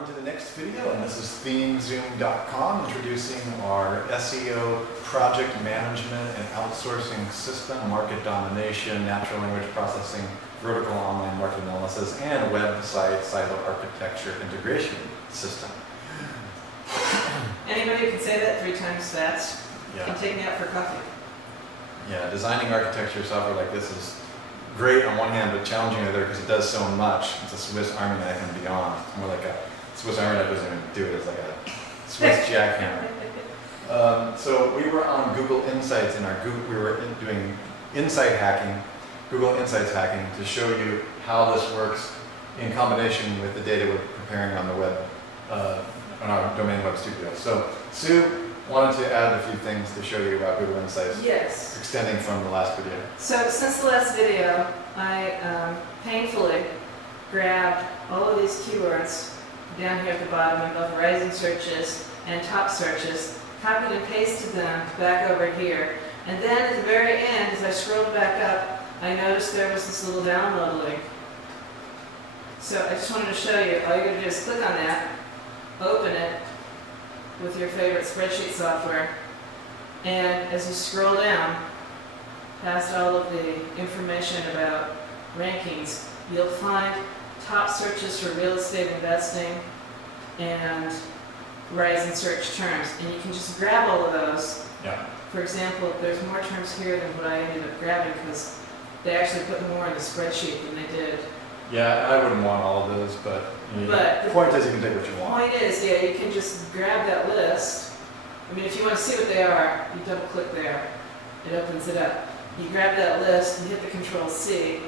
on to the next video, and this is themezoom.com introducing our SEO project management and outsourcing system, market domination, natural language processing, vertical online market analysis, and website silo architecture integration system. Anybody who can say that 3 times fast can take me out for coffee. Yeah, designing architecture software like this is great on one hand, but challenging on the other because it does so much. It's a Swiss Army knife and beyond. It's more like a Swiss Army knife doesn't even do it. It's like a Swiss jackhammer. So we were on Google Insights in our we were doing insight hacking, Google Insights hacking, to show you how this works in combination with the data we're preparing on the web, on our domain web studio. So Sue wanted to add a few things to show you about Google Insights. Yes. Extending from the last video. So since the last video, I painfully grabbed all of these keywords down here at the bottom in both rising searches and top searches, copied and pasted them back over here. And then at the very end, as I scrolled back up, I noticed there was this little download link. So I just wanted to show you, all you gotta do is click on that, open it with your favorite spreadsheet software, and as you scroll down past all of the information about rankings, you'll find top searches for real estate investing and rising search terms, and you can just grab all of those. Yeah. For example, there's more terms here than what I ended up grabbing because they actually put more in the spreadsheet than they did. Yeah, I wouldn't want all of those, but the point is you can take what you want. The point is, yeah, you can just grab that list. I mean, if you want to see what they are, you double click there. It opens it up. You grab that list, you hit the Control-C,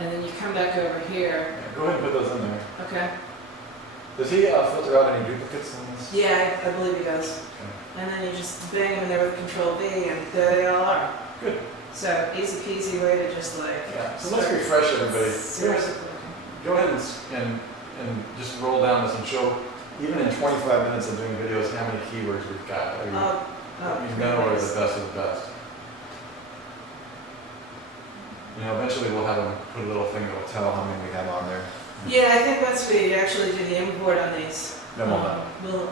and then you come back over here. Yeah, go ahead and put those in there. Okay. Does he filter out any duplicates in this? Yeah, I believe he does. Okay. And then you just bang them in there with Control-V, and there they all are. Good. So easy peasy way to just like. Yeah. So let's refresh everybody. Go ahead and just roll down this and show, even in 25 minutes of doing videos, how many keywords we've got. You know we're the best of the best. You know, eventually we'll have them put a little thing that will tell how many we have on there. Yeah, I think once we actually do the import on these, Then we'll know.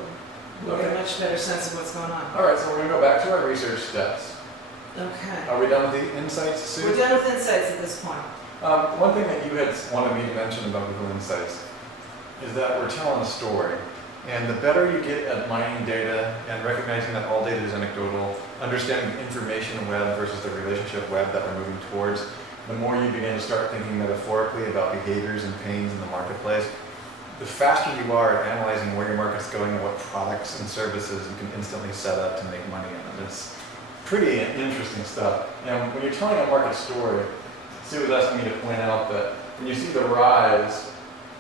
We'll get a much better sense of what's going on. All right, so we're going to go back to our research steps. Okay. Are we done with the insights, Sue? We're done with insights at this point. One thing that you had wanted me to mention about Google Insights is that we're telling a story. And the better you get at mining data and recognizing that all data is anecdotal, understanding the information web versus the relationship web that we're moving towards, the more you begin to start thinking metaphorically about behaviors and pains in the marketplace, the faster you are at analyzing where your market's going and what products and services you can instantly set up to make money on them. It's pretty interesting stuff. And when you're telling a market story, Sue was asking me to point out that when you see the rise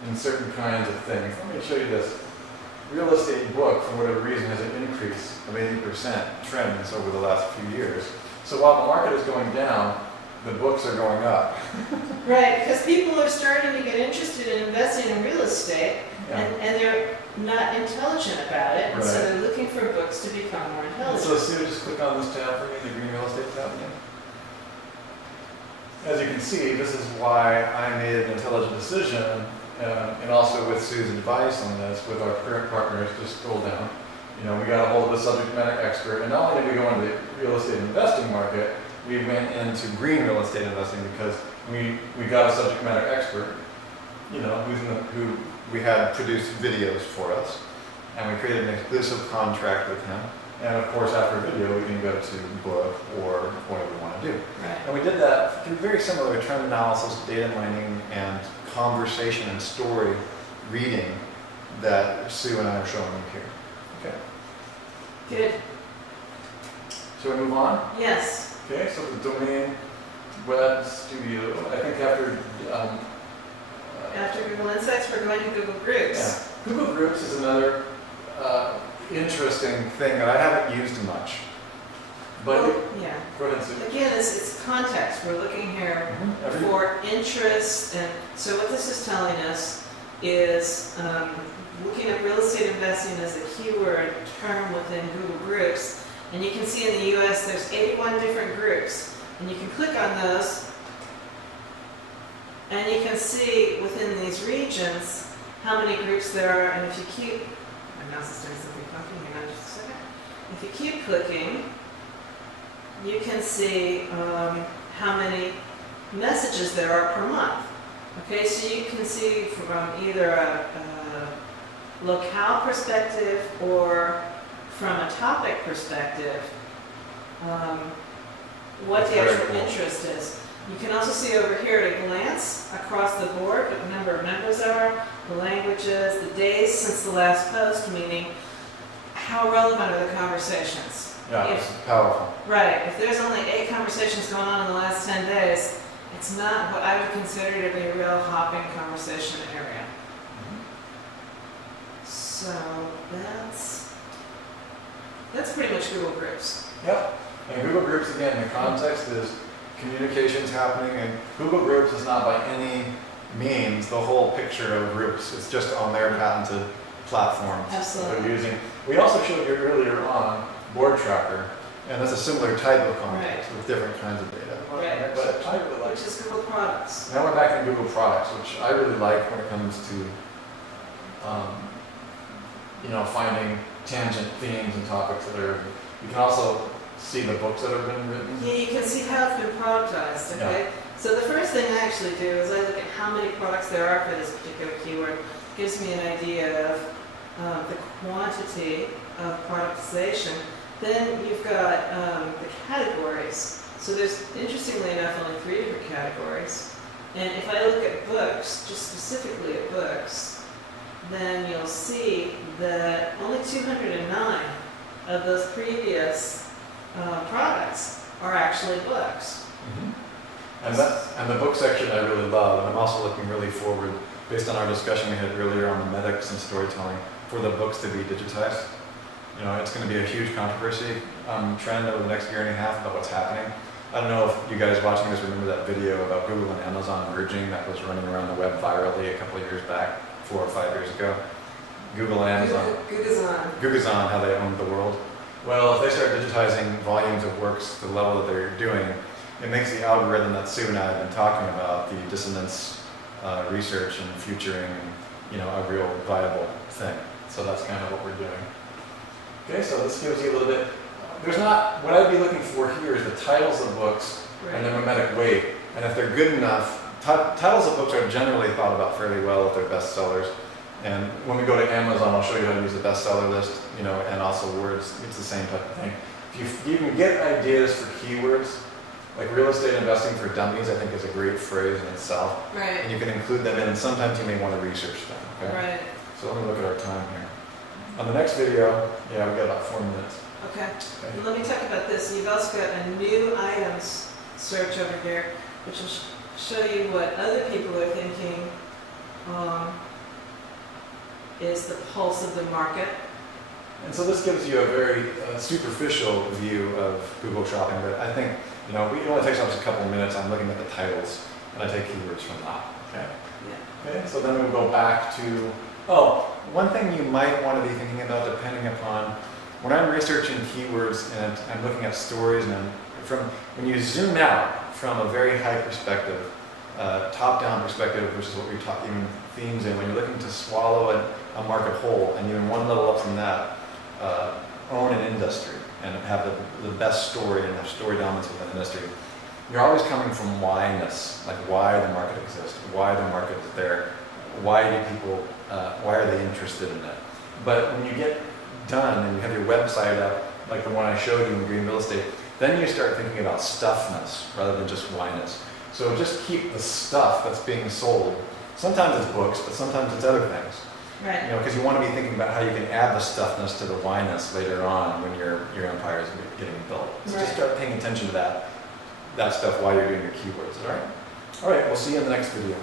in certain kinds of things, let me show you this. Real estate book, for whatever reason, has an increase of 80% trends over the last few years. So while the market is going down, the books are going up. Right, because people are starting to get interested in investing in real estate, and they're not intelligent about it, and so they're looking for books to become more intelligent. So Sue, just click on this tab for me, the green real estate tab again. As you can see, this is why I made an intelligent decision, and also with Sue's advice on this, with our current partners, just scroll down. You know, we got a hold of a subject matter expert, and not only did we go into the real estate investing market, we went into green real estate investing because we got a subject matter expert, you know, who we had produced videos for us, and we created an exclusive contract with him. And of course, after a video, we can go to book or whatever we want to do. Right. And we did that through very similar trend analysis, data mining, and conversation and story reading that Sue and I are showing you here. Okay. Good. Shall we move on? Yes. Okay, so the domain web studio, I think after Google Insights, we're going to Google Groups. Yeah. Google Groups is another interesting thing that I haven't used much. But yeah. Go ahead, Sue. Again, it's context. We're looking here for interest, and so what this is telling us is looking at real estate investing as a keyword term within Google Groups. And you can see in the US there's 81 different groups, and you can click on those, and you can see within these regions how many groups there are, and if you keep, my mouse is doing something funky, hang on just a second. If you keep clicking, you can see how many messages there are per month. Okay, so you can see from either a locale perspective or from a topic perspective what the actual interest is. You can also see over here at a glance across the board what the number of members are, the languages, the days since the last post, meaning how relevant are the conversations. Yeah, it's powerful. Right, if there's only 8 conversations going on in the last 10 days, it's not what I would consider to be a real hopping conversation area. So that's pretty much Google Groups. Yep. And Google Groups, again, the context is communications happening, and Google Groups is not by any means the whole picture of groups. It's just on their patented platforms Absolutely. that they're using. We also showed you earlier on Board Tracker, and that's a similar type of context with different kinds of data. Right. But I really like Which is Google Products. Now we're back in Google Products, which I really like when it comes to finding tangent themes and topics that are. You can also see the books that have been written. Yeah, you can see how it's been productized, okay? So the first thing I actually do is I look at how many products there are for this particular keyword. It gives me an idea of the quantity of productization. Then you've got the categories. So there's, interestingly enough, only 3 different categories. And if I look at books, just specifically at books, then you'll see that only 209 of those previous products are actually books. Mm-hmm. And the book section I really love, and I'm also looking really forward, based on our discussion we had earlier on the medics and storytelling, for the books to be digitized. It's going to be a huge controversy trend over the next year and a half about what's happening. I don't know if you guys watching this remember that video about Google and Amazon merging that was running around the web virally a couple of years back, 4 or 5 years ago. Google and Amazon. Googazon, how they owned the world. Well, if they start digitizing volumes of works to the level that they're doing, it makes the algorithm that Sue and I have been talking about, the dissonance research and futuring, a real viable thing. So that's kind of what we're doing. Okay, so this gives you a little bit. What I'd be looking for here is the titles of books and their mimetic weight. And if they're good enough, titles of books are generally thought about fairly well if they're bestsellers. And when we go to Amazon, I'll show you how to use the bestseller list, and also words. It's the same type of thing. If you can get ideas for keywords, like real estate investing for dummies, I think is a great phrase in itself. Right. And you can include them in, and sometimes you may want to research them. Okay? Right. So let me look at our time here. On the next video, we've got about 4 minutes. Okay. And let me talk about this. You've also got a new items search over here, which will show you what other people are thinking is the pulse of the market. And so this gives you a very superficial view of Google shopping, but I think, it only takes us a couple of minutes. I'm looking at the titles, and I take keywords from that. Okay. Yeah. Okay. So then we'll go back to, one thing you might want to be thinking about, depending upon, when I'm researching keywords and I'm looking at stories, and when you zoom out from a very high perspective, top-down perspective, which is what we talk even themes in, when you're looking to swallow a market whole, and even one level up from that, own an industry and have the best story and have story dominance within an industry, you're always coming from why-ness, like why the market exists, why the market is there, why are they interested in it. But when you get done and you have your website up, like the one I showed you in green real estate, then you start thinking about stuffness rather than just why-ness. So just keep the stuff that's being sold. Sometimes it's books, but sometimes it's other things. Right. Because you want to be thinking about how you can add the stuffness to the why-ness later on when your empire is getting built. So just start paying attention to that stuff while you're doing your keywords, all right? All right, we'll see you in the next video.